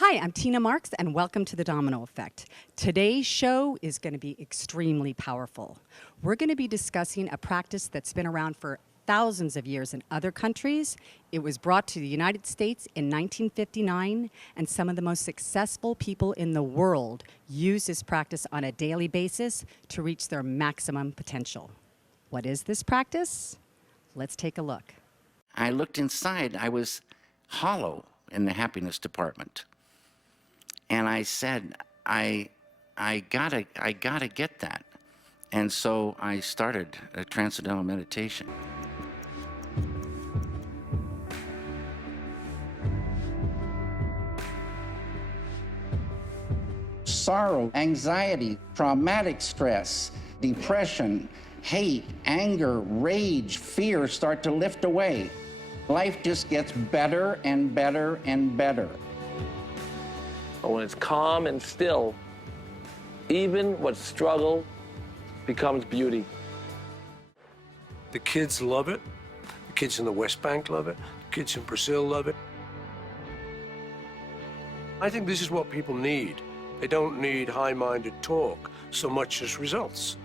Hi, I'm Tina Marks, and welcome to the Domino Effect. Today's show is going to be extremely powerful. We're going to be discussing a practice that's been around for thousands of years in other countries. It was brought to the United States in 1959, and some of the most successful people in the world use this practice on a daily basis to reach their maximum potential. What is this practice? Let's take a look. I looked inside. I was hollow in the happiness department. And I said, I gotta get that. And so I started a Transcendental meditation. Sorrow, anxiety, traumatic stress, depression, hate, anger, rage, fear start to lift away. Life just gets better and better and better. But when it's calm and still, even what struggle becomes beauty. The kids love it. The kids in the West Bank love it. The kids in Brazil love it. I think this is what people need. They don't need high-minded talk so much as results.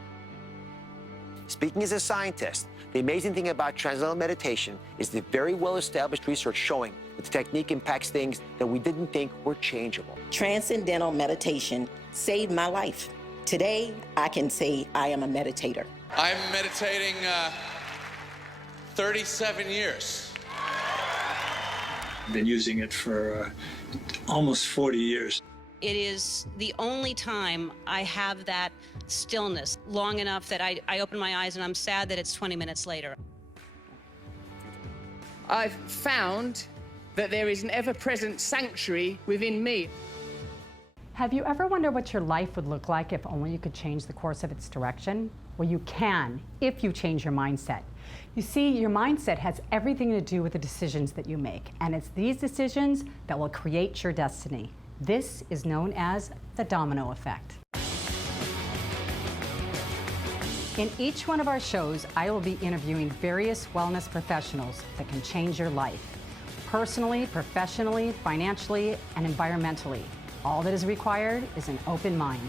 Speaking as a scientist, the amazing thing about Transcendental meditation is the very well-established research showing that the technique impacts things that we didn't think were changeable. Transcendental meditation saved my life. Today, I can say I am a meditator. I'm meditating 37 years. I've been using it for almost 40 years. It is the only time I have that stillness long enough that I open my eyes and I'm sad that it's 20 minutes later. I've found that there is an ever-present sanctuary within me. Have you ever wondered what your life would look like if only you could change the course of its direction? Well, you can if you change your mindset. You see, your mindset has everything to do with the decisions that you make, and it's these decisions that will create your destiny. This is known as the domino effect. In each one of our shows, I will be interviewing various wellness professionals that can change your life, personally, professionally, financially, and environmentally. All that is required is an open mind.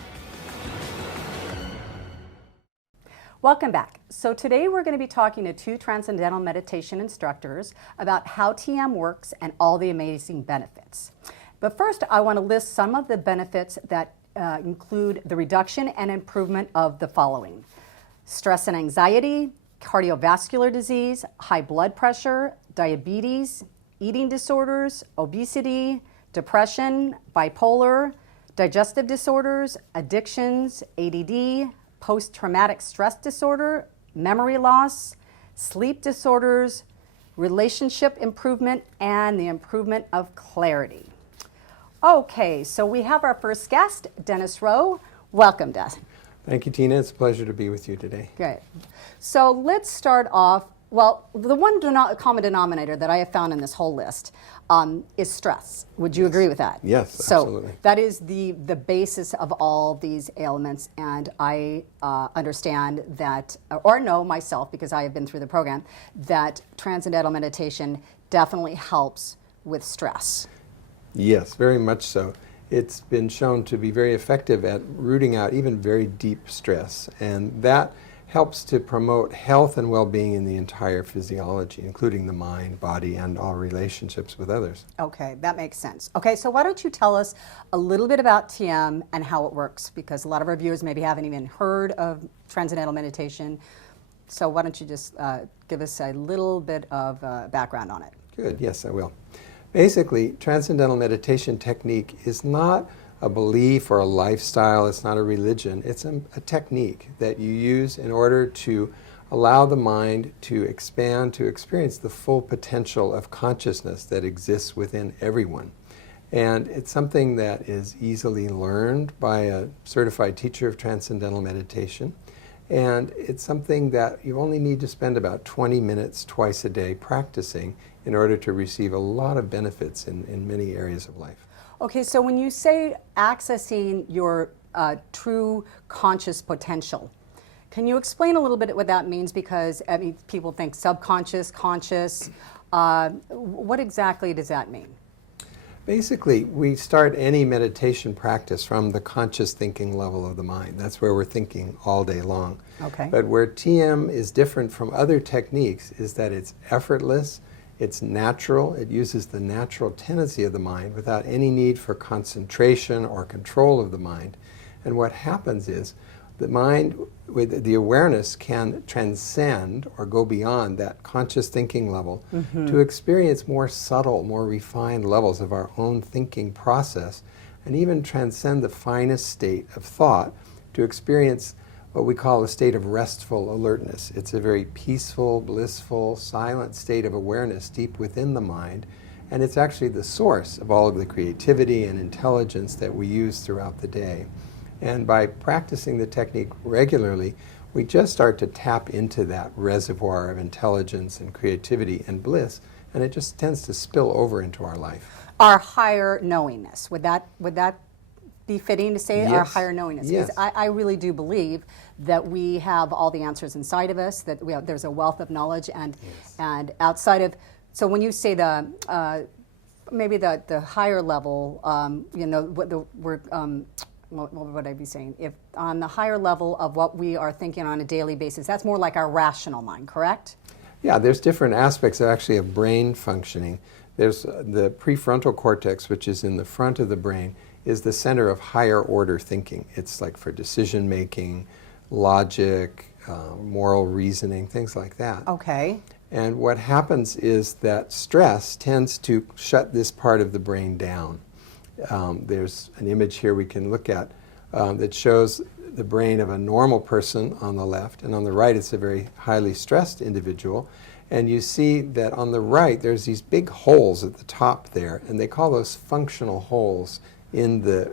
Welcome back. So today we're going to be talking to two Transcendental meditation instructors about how TM works and all the amazing benefits. But first, I want to list some of the benefits that include the reduction and improvement of the following: stress and anxiety, cardiovascular disease, high blood pressure, diabetes, eating disorders, obesity, depression, bipolar, digestive disorders, addictions, ADD, post-traumatic stress disorder, memory loss, sleep disorders, relationship improvement, and the improvement of clarity. Okay, so we have our first guest, Dennis Rowe. Welcome, Dennis. Thank you, Tina. It's a pleasure to be with you today. Great. So let's start off. Well, the one common denominator that I have found in this whole list is stress. Would you agree with that? Yes, So absolutely. that is the basis of all these ailments, and I understand that, or know myself, because I have been through the program, that Transcendental meditation definitely helps with stress. Yes, very much so. It's been shown to be very effective at rooting out even very deep stress, and that helps to promote health and well-being in the entire physiology, including the mind, body, and all relationships with others. Okay, that makes sense. Okay, so why don't you tell us a little bit about TM and how it works, because a lot of our viewers maybe haven't even heard of Transcendental meditation. So why don't you just give us a little bit of background on it? Good, yes, I will. Basically, Transcendental meditation technique is not a belief or a lifestyle, it's not a religion, it's a technique that you use in order to allow the mind to expand, to experience the full potential of consciousness that exists within everyone. And it's something that is easily learned by a certified teacher of Transcendental meditation. And it's something that you only need to spend about 20 minutes twice a day practicing in order to receive a lot of benefits in many areas of life. Okay, so when you say accessing your true conscious potential, can you explain a little bit what that means? Because I mean, people think subconscious, conscious. What exactly does that mean? Basically, we start any meditation practice from the conscious thinking level of the mind. That's where we're thinking all day long. Okay. But where TM is different from other techniques is that it's effortless, it's natural, it uses the natural tendency of the mind without any need for concentration or control of the mind. And what happens is the mind, with the awareness, can transcend or go beyond that conscious thinking level to experience more subtle, more refined levels of our own thinking process, and even transcend the finest state of thought to experience what we call a state of restful alertness. It's a very peaceful, blissful, silent state of awareness deep within the mind, and it's actually the source of all of the creativity and intelligence that we use throughout the day. And by practicing the technique regularly, we just start to tap into that reservoir of intelligence and creativity and bliss, and it just tends to spill over into our life. Our higher knowingness, would that be fitting to say? Yes. Our higher knowingness? Yes. Because I really do believe that we have all the answers inside of us, that there's a wealth of knowledge, and outside of, so when you say the, maybe the higher level, you know, what would I be saying? If on the higher level of what we are thinking on a daily basis, that's more like our rational mind, correct? Yeah, there's different aspects actually of brain functioning. There's the prefrontal cortex, which is in the front of the brain, is the center of higher order thinking. It's like for decision making, logic, moral reasoning, things like that. Okay. And what happens is that stress tends to shut this part of the brain down. There's an image here we can look at that shows the brain of a normal person on the left, and on the right it's a very highly stressed individual. And you see that on the right there's these big holes at the top there, and they call those functional holes in the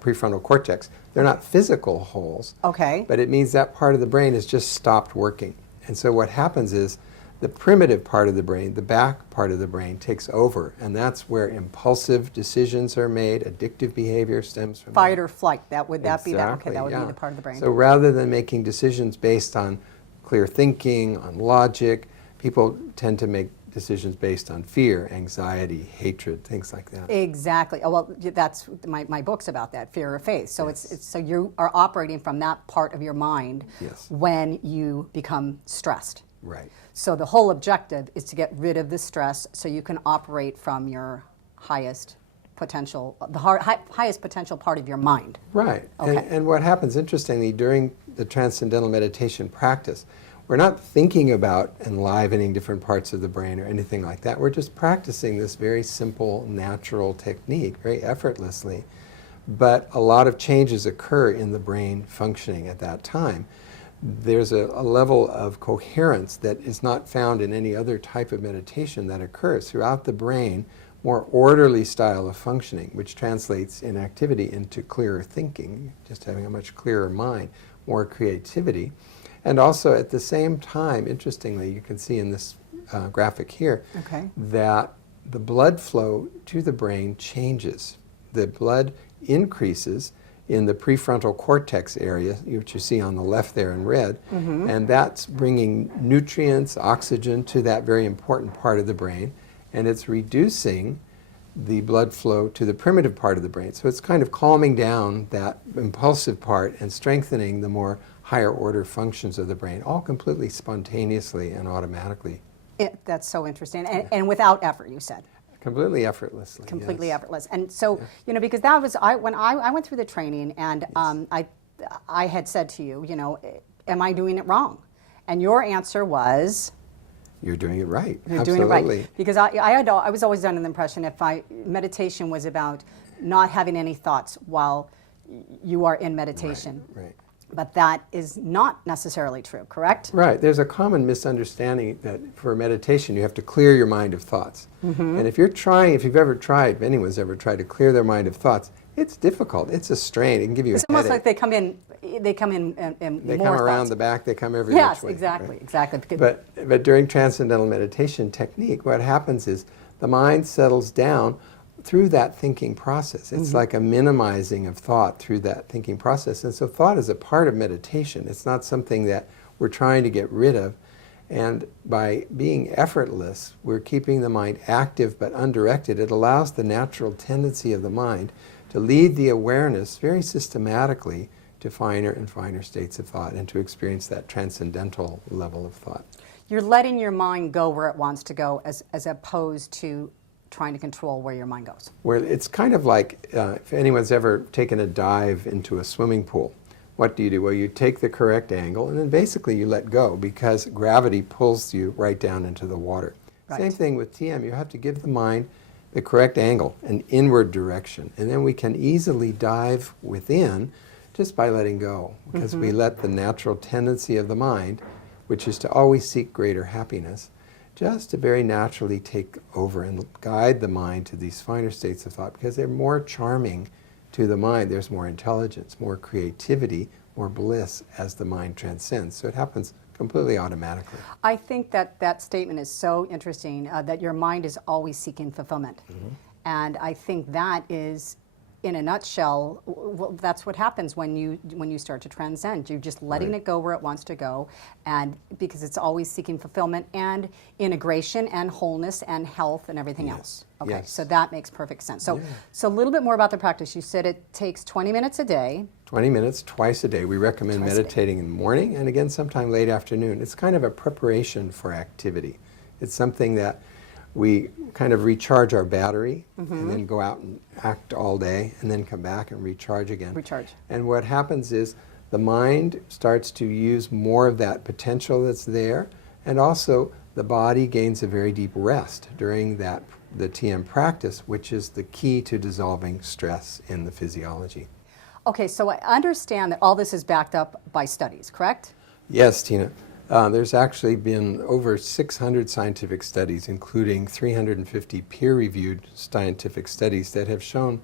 prefrontal cortex. They're not physical holes, but it means that part of the brain has just stopped working. And so what happens is the primitive part of the brain, the back part of the brain, takes over, and that's where impulsive decisions are made, addictive behavior stems from Fight or flight, would that be that? Exactly, Okay, that would yeah. be the part of the brain. So rather than making decisions based on clear thinking, on logic, people tend to make decisions based on fear, anxiety, hatred, things like that. Exactly. Oh, well, that's my book's about that, fear or faith. So it's so you are operating from that part of your mind when you become stressed. Right. So the whole objective is to get rid of the stress so you can operate from your highest potential, the highest potential part of your mind. Right. Okay. And what happens, interestingly, during the transcendental meditation practice, we're not thinking about enlivening different parts of the brain or anything like that. We're just practicing this very simple, natural technique, very effortlessly. But a lot of changes occur in the brain functioning at that time. There's a level of coherence that is not found in any other type of meditation that occurs throughout the brain, more orderly style of functioning, which translates in activity into clearer thinking, just having a much clearer mind, more creativity. And also at the same time, interestingly, you can see in this graphic here that the blood flow to the brain changes. The blood increases in the prefrontal cortex area, which you see on the left there in red, and that's bringing nutrients, oxygen to that very important part of the brain, and it's reducing the blood flow to the primitive part of the brain. So it's kind of calming down that impulsive part and strengthening the more higher order functions of the brain, all completely spontaneously and automatically. That's so interesting, and without effort, you said. Completely effortlessly. Completely yes. effortless. And so, you know, because that was, when I went through the training, and I had said to you, you know, am I doing it wrong? And your answer was? You're doing it right. You're Absolutely. doing it right. Because I was always under the impression meditation was about not having any thoughts while you are in meditation. Right. But that is not necessarily true, correct? Right. There's a common misunderstanding that for meditation you have to clear your mind of thoughts. And if you've ever tried, if anyone's ever tried to clear their mind of thoughts, it's difficult. It's a strain. It can give you a headache. It's almost like they come in They more come around thoughts. the back, they come every Yes, which way. exactly, Right? exactly. But during transcendental meditation technique, what happens is the mind settles down through that thinking process. It's like a minimizing of thought through that thinking process. And so thought is a part of meditation. It's not something that we're trying to get rid of. And by being effortless, we're keeping the mind active but undirected. It allows the natural tendency of the mind to lead the awareness very systematically to finer and finer states of thought and to experience that transcendental level of thought. You're letting your mind go where it wants to go as opposed to trying to control where your mind goes. Where it's kind of like if anyone's ever taken a dive into a swimming pool. What do you do? Well, you take the correct angle and then basically you let go because gravity pulls you right down into the water. Right. Same thing with TM. You have to give the mind the correct angle, an inward direction, and then we can easily dive within just by letting go because we let the natural tendency of the mind, which is to always seek greater happiness, just to very naturally take over and guide the mind to these finer states of thought because they're more charming to the mind. There's more intelligence, more creativity, more bliss as the mind transcends. So it happens completely automatically. I think that that statement is so interesting, that your mind is always seeking fulfillment. And I think that is, in a nutshell, well, that's what happens when you start to transcend. You're just letting it go where it wants to go, and because it's always seeking fulfillment and integration and wholeness and health and everything else. Okay, so that makes perfect sense. So, so a little bit more about the practice. You said it takes 20 minutes a day. 20 minutes twice a day. We recommend meditating in the morning and again sometime late afternoon. It's kind of a preparation for activity. It's something that we kind of recharge our battery and then go out and act all day and then come back and recharge again. Recharge. And what happens is the mind starts to use more of that potential that's there, and also the body gains a very deep rest during the TM practice, which is the key to dissolving stress in the physiology. Okay, so I understand that all this is backed up by studies, correct? Yes, Tina. There's actually been over 600 scientific studies, including 350 peer-reviewed scientific studies that have shown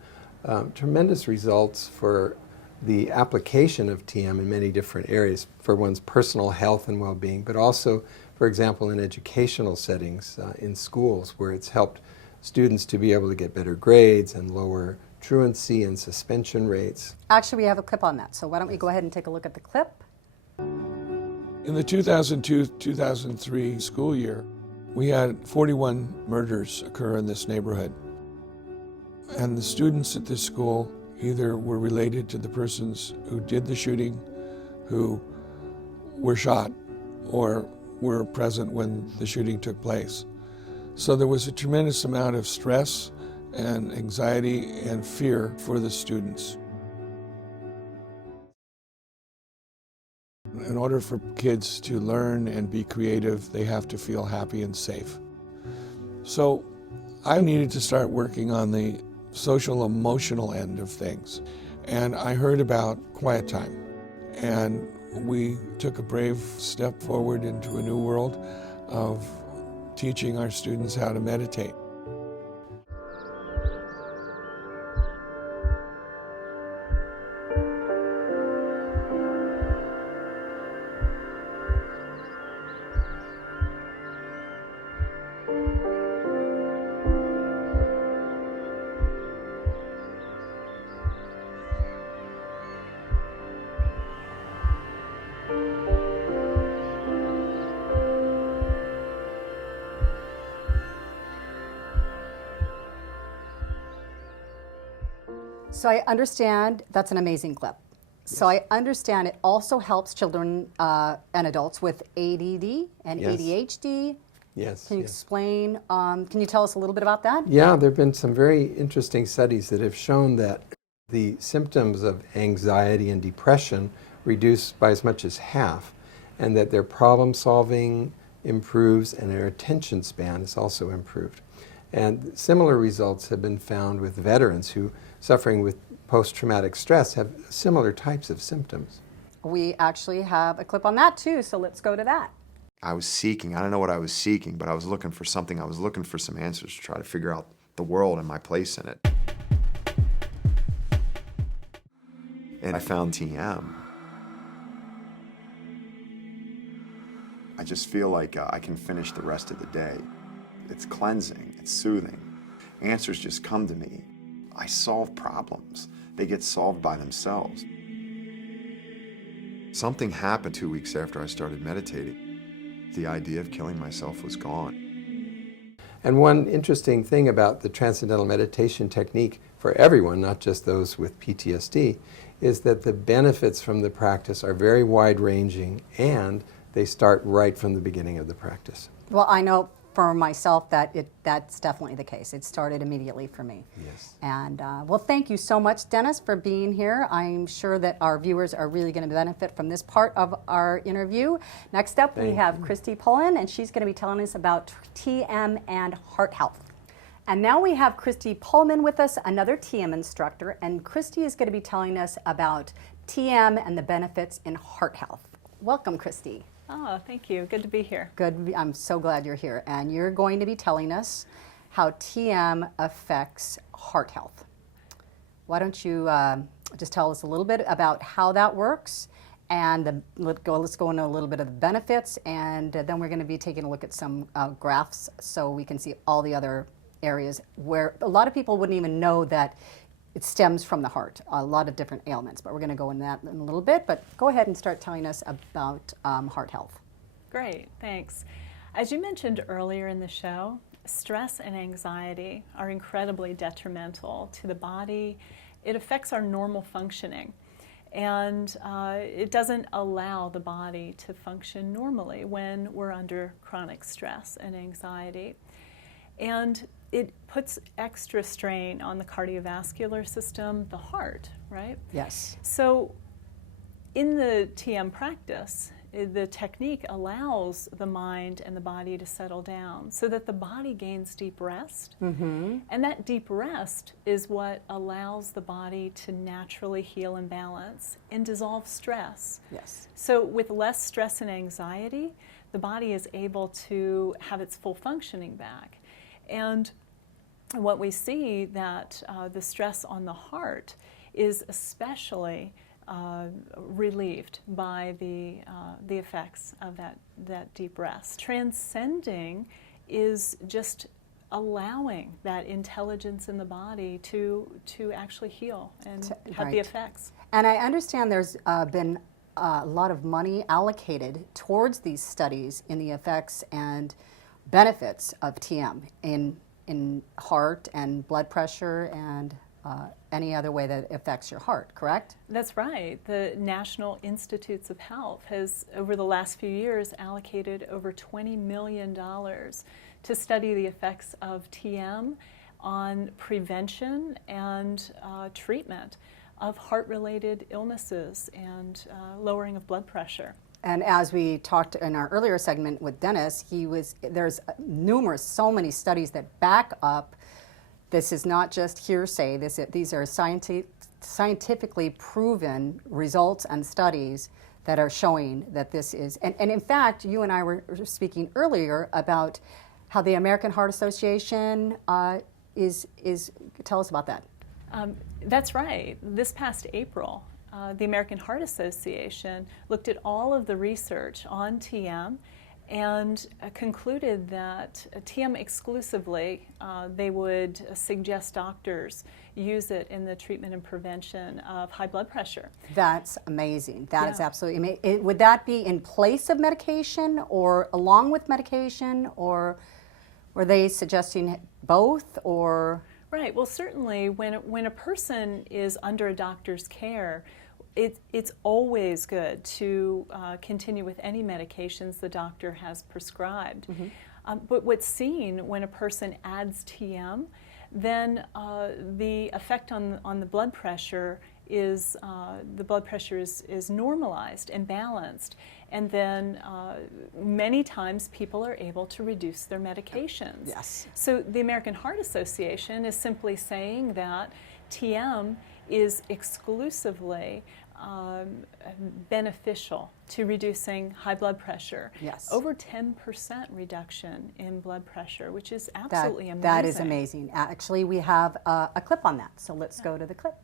tremendous results for the application of TM in many different areas for one's personal health and well-being, but also, for example, in educational settings in schools where it's helped students to be able to get better grades and lower truancy and suspension rates. Actually, we have a clip on that, so why don't we go ahead and take a look at the clip? In the 2002-2003 school year, we had 41 murders occur in this neighborhood. And the students at this school either were related to the persons who did the shooting, who were shot, or were present when the shooting took place. So there was a tremendous amount of stress and anxiety and fear for the students. In order for kids to learn and be creative, they have to feel happy and safe. So I needed to start working on the social emotional end of things. And I heard about quiet time. And we took a brave step forward into a new world of teaching our students how to meditate. So I understand that's an amazing clip. So I understand it also helps children and adults with ADD and ADHD. Yes. Can you explain, can you tell us a little bit about that? Yeah, there have been some very interesting studies that have shown that the symptoms of anxiety and depression reduce by as much as half, and that their problem solving improves and their attention span is also improved. And similar results have been found with veterans who, suffering with post-traumatic stress, have similar types of symptoms. We actually have a clip on that too, so let's go to that. I was seeking, I don't know what I was seeking, but I was looking for something. I was looking for some answers to try to figure out the world and my place in it. And I found TM. I just feel like I can finish the rest of the day. It's cleansing, it's soothing. Answers just come to me. I solve problems. They get solved by themselves. Something happened 2 weeks after I started meditating. the idea of killing myself was gone. And one interesting thing about the Transcendental meditation technique for everyone, not just those with PTSD, is that the benefits from the practice are very wide-ranging, and they start right from the beginning of the practice. Well, I know for myself that that's definitely the case. It started immediately for me. Yes. And well, thank you so much, Dennis, for being here. I'm sure that our viewers are really going to benefit from this part of our interview. Next up, we have Christy Pullen, and she's going to be telling us about TM and heart health. And now we have Christy Pullman with us, another TM instructor, and Christy is going to be telling us about TM and the benefits in heart health. Welcome, Christy. Oh, thank you. Good to be here. Good. I'm so glad you're here. And you're going to be telling us how TM affects heart health. Why don't you just tell us a little bit about how that works, and let's go into a little bit of the benefits, and then we're going to be taking a look at some graphs so we can see all the other areas where a lot of people wouldn't even know that it stems from the heart, a lot of different ailments, but we're going to go into that in a little bit. But go ahead and start telling us about heart health. Great, thanks. As you mentioned earlier in the show, stress and anxiety are incredibly detrimental to the body. It affects our normal functioning, and it doesn't allow the body to function normally when we're under chronic stress and anxiety. And it puts extra strain on the cardiovascular system, the heart, right? Yes. So in the TM practice, the technique allows the mind and the body to settle down so that the body gains deep rest. Mm-hmm. And that deep rest is what allows the body to naturally heal and balance and dissolve stress. Yes. So with less stress and anxiety, the body is able to have its full functioning back. And what we see that the stress on the heart is especially relieved by the effects of that deep rest. Transcending is just allowing that intelligence in the body to actually heal and have the effects. And I understand there's been a lot of money allocated towards these studies in the effects and benefits of TM in heart and blood pressure and any other way that affects your heart, correct? That's right. The National Institutes of Health has, over the last few years, allocated over $20 million to study the effects of TM on prevention and treatment of heart-related illnesses and lowering of blood pressure. And as we talked in our earlier segment with Dennis, there's so many studies that back up. This is not just hearsay. These are scientifically proven results and studies that are showing that this is. And in fact, you and I were speaking earlier about how the American Heart Association is. Tell us about that. That's right. This past April, the American Heart Association looked at all of the research on TM and concluded that TM exclusively, they would suggest doctors use it in the treatment and prevention of high blood pressure. That's amazing. That is absolutely amazing. Would that be in place of medication or along with medication, or were they suggesting both, or? Right. Well, certainly when a person is under a doctor's care, it's always good to continue with any medications the doctor has prescribed. Mm-hmm. But what's seen when a person adds TM, then the effect on the blood pressure is normalized and balanced. And then many times people are able to reduce their medications. Yes. So the American Heart Association is simply saying that TM is exclusively beneficial to reducing high blood pressure. Yes. Over 10% reduction in blood pressure, which is absolutely amazing. That is amazing. Actually, we have a clip on that, so let's go to the clip.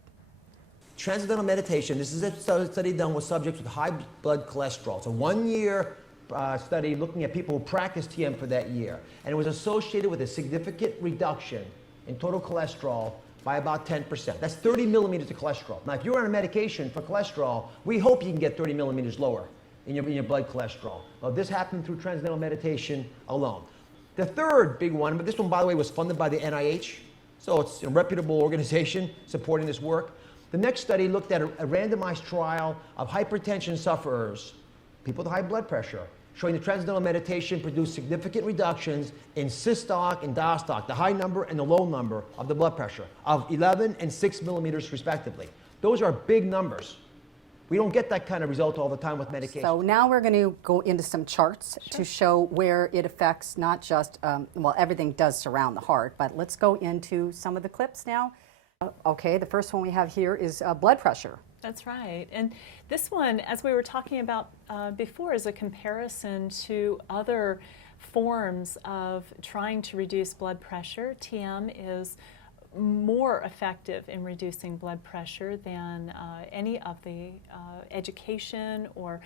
Transcendental meditation, this is a study done with subjects with high blood cholesterol. It's a one-year study looking at people who practiced TM for that year. And it was associated with a significant reduction in total cholesterol by about 10%. That's 30 millimeters of cholesterol. Now, if you're on a medication for cholesterol, we hope you can get 30 millimeters lower in your blood cholesterol. Now, this happened through transcendental meditation alone. The third big one, but this one, by the way, was funded by the NIH, so it's a reputable organization supporting this work. The next study looked at a randomized trial of hypertension sufferers, people with high blood pressure, showing that transcendental meditation produced significant reductions in systolic and diastolic, the high number and the low number of the blood pressure, of 11 and 6 millimeters respectively. Those are big numbers. We don't get that kind of result all the time with medication. So now we're going to go into some charts to show where it affects not just, well, everything does surround the heart, but let's go into some of the clips now. Okay, the first one we have here is blood pressure. That's right. And this one, as we were talking about before, is a comparison to other forms of trying to reduce blood pressure. TM is more effective in reducing blood pressure than any of the education or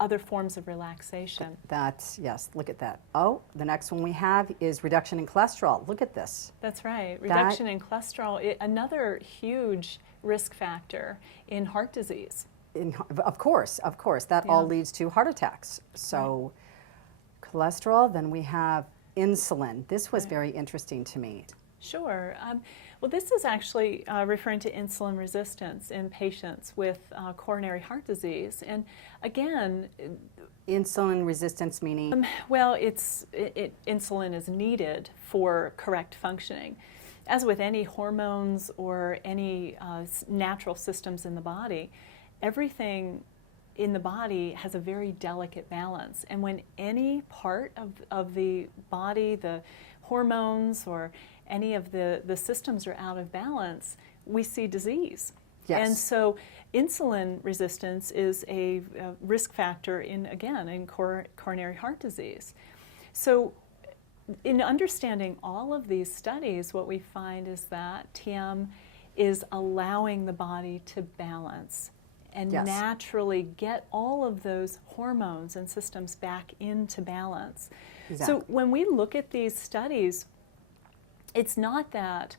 other forms of relaxation. That's, yes, look at that. Oh, the next one we have is reduction in cholesterol. Look at this. That's right. Reduction in cholesterol, another huge risk factor in heart disease. Of course. That all leads to heart attacks. So cholesterol, then we have insulin. This was very interesting to me. Sure. Well, this is actually referring to insulin resistance in patients with coronary heart disease. And again, insulin resistance meaning? Well, insulin is needed for correct functioning. As with any hormones or any natural systems in the body, everything in the body has a very delicate balance. And when any part of the body, the hormones or any of the systems are out of balance, we see disease. Yes. And so insulin resistance is a risk factor in coronary heart disease. So in understanding all of these studies, what we find is that TM is allowing the body to balance and naturally get all of those hormones and systems back into balance. Exactly. So when we look at these studies, it's not that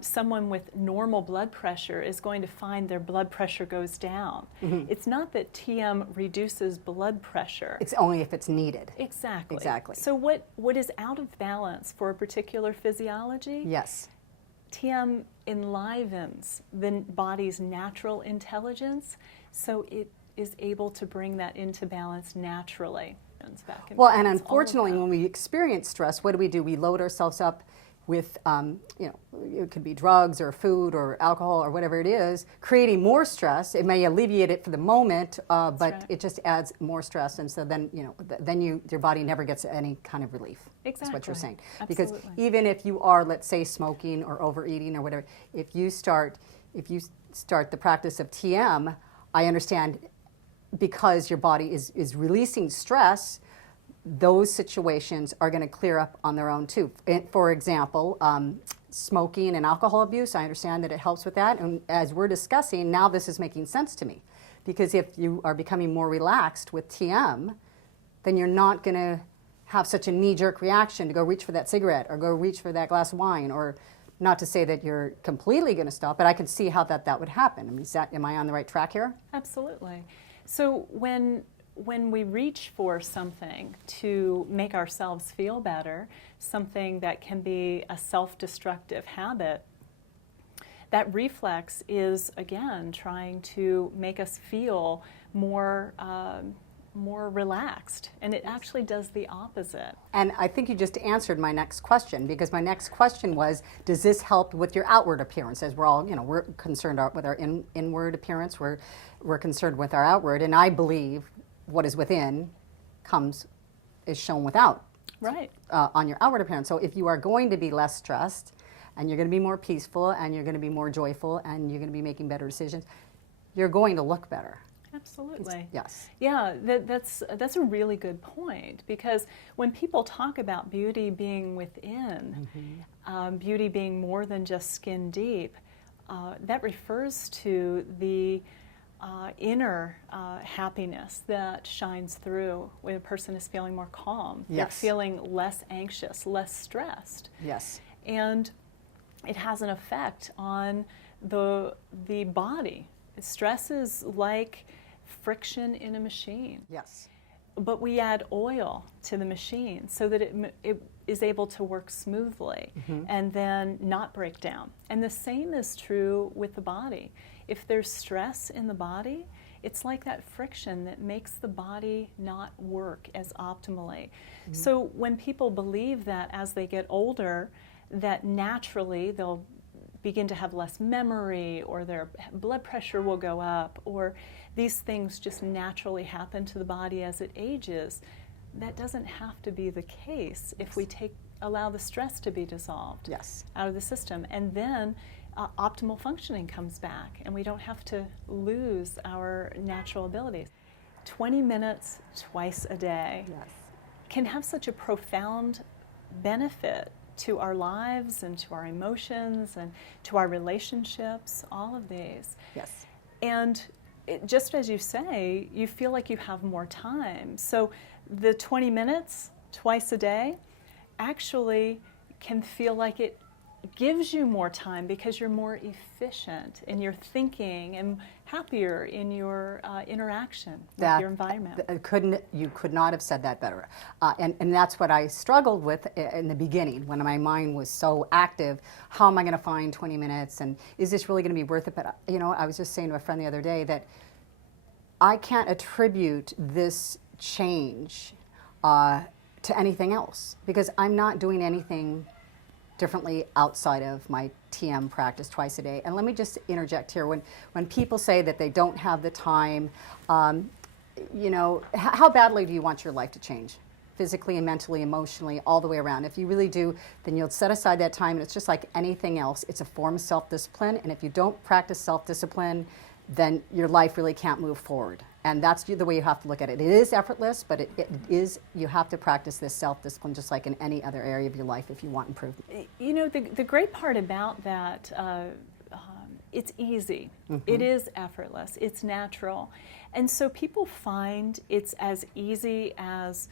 someone with normal blood pressure is going to find their blood pressure goes down. Mm-hmm. It's not that TM reduces blood pressure. It's only if it's needed. Exactly. Exactly. So what is out of balance for a particular physiology? Yes. TM enlivens the body's natural intelligence, so it is able to bring that into balance naturally. Well, and unfortunately, when we experience stress, what do? We load ourselves up with, it could be drugs or food or alcohol or whatever it is, creating more stress. It may alleviate it for the moment, but it just adds more stress, and so then, your body never gets any kind of relief. Exactly. Is what you're saying. Absolutely. Because even if you are, let's say, smoking or overeating or whatever, if you start the practice of TM, I understand, because your body is releasing stress, those situations are going to clear up on their own too. For example, smoking and alcohol abuse, I understand that it helps with that. And as we're discussing, now this is making sense to me. Because if you are becoming more relaxed with TM, then you're not going to have such a knee-jerk reaction to go reach for that cigarette or go reach for that glass of wine, or not to say that you're completely going to stop, but I can see how that would happen. I mean, am I on the right track here? Absolutely. So when we reach for something to make ourselves feel better, something that can be a self-destructive habit, that reflex is, again, trying to make us feel more relaxed, and it actually does the opposite. And I think you just answered my next question, because my next question was, does this help with your outward appearance? As we're all, we're concerned with our inward appearance, we're concerned with our outward, and I believe what is within is shown without. Right. On your outward appearance. So if you are going to be less stressed, and you're going to be more peaceful, and you're going to be more joyful, and you're going to be making better decisions, you're going to look better. Absolutely. Yes. Yeah, that's a really good point, because when people talk about beauty being within, beauty being more than just skin deep, that refers to the inner happiness that shines through when a person is feeling more calm. Yes. They're feeling less anxious, less stressed. Yes. And it has an effect on the body. Stress is like friction in a machine. Yes. But we add oil to the machine so that it is able to work smoothly and then not break down. And the same is true with the body. If there's stress in the body, it's like that friction that makes the body not work as optimally. So when people believe that as they get older, that naturally they'll begin to have less memory, or their blood pressure will go up, or these things just naturally happen to the body as it ages, that doesn't have to be the case if we allow the stress to be dissolved out of the system. And then optimal functioning comes back, and we don't have to lose our natural abilities. 20 minutes twice a day can have such a profound benefit to our lives and to our emotions and to our relationships, all of these. Yes. And just as you say, you feel like you have more time. So the 20 minutes twice a day actually can feel like it gives you more time because you're more efficient in your thinking and happier in your interaction with your environment. You could not have said that better. And that's what I struggled with in the beginning when my mind was so active. How am I going to find 20 minutes, and is this really going to be worth it? But you know, I was just saying to a friend the other day that I can't attribute this change to anything else, because I'm not doing anything differently outside of my TM practice twice a day. And let me just interject here. When people say that they don't have the time, you know, how badly do you want your life to change? Physically and mentally, emotionally, all the way around. If you really do, then you'll set aside that time, and it's just like anything else. It's a form of self-discipline, and if you don't practice self-discipline, then your life really can't move forward. And that's the way you have to look at it. It is effortless, but it is, you have to practice this self-discipline just like in any other area of your life if you want improvement. You know, the great part about that, it's easy. It is effortless. It's natural. And so people find it's as easy as,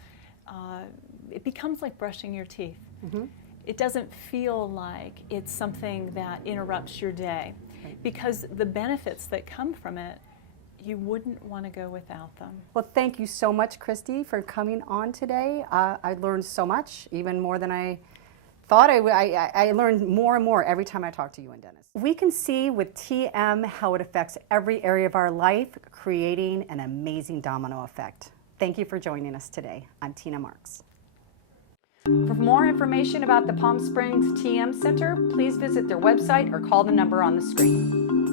it becomes like brushing your teeth. It doesn't feel like it's something that interrupts your day, because the benefits that come from it, you wouldn't want to go without them. Well, thank you so much, Christy, for coming on today. I learned so much, even more than I thought. I learned more and more every time I talk to you and Dennis. We can see with TM how it affects every area of our life, creating an amazing domino effect. Thank you for joining us today. I'm Tina Marks. For more information about the Palm Springs TM Center, please visit their website or call the number on the screen.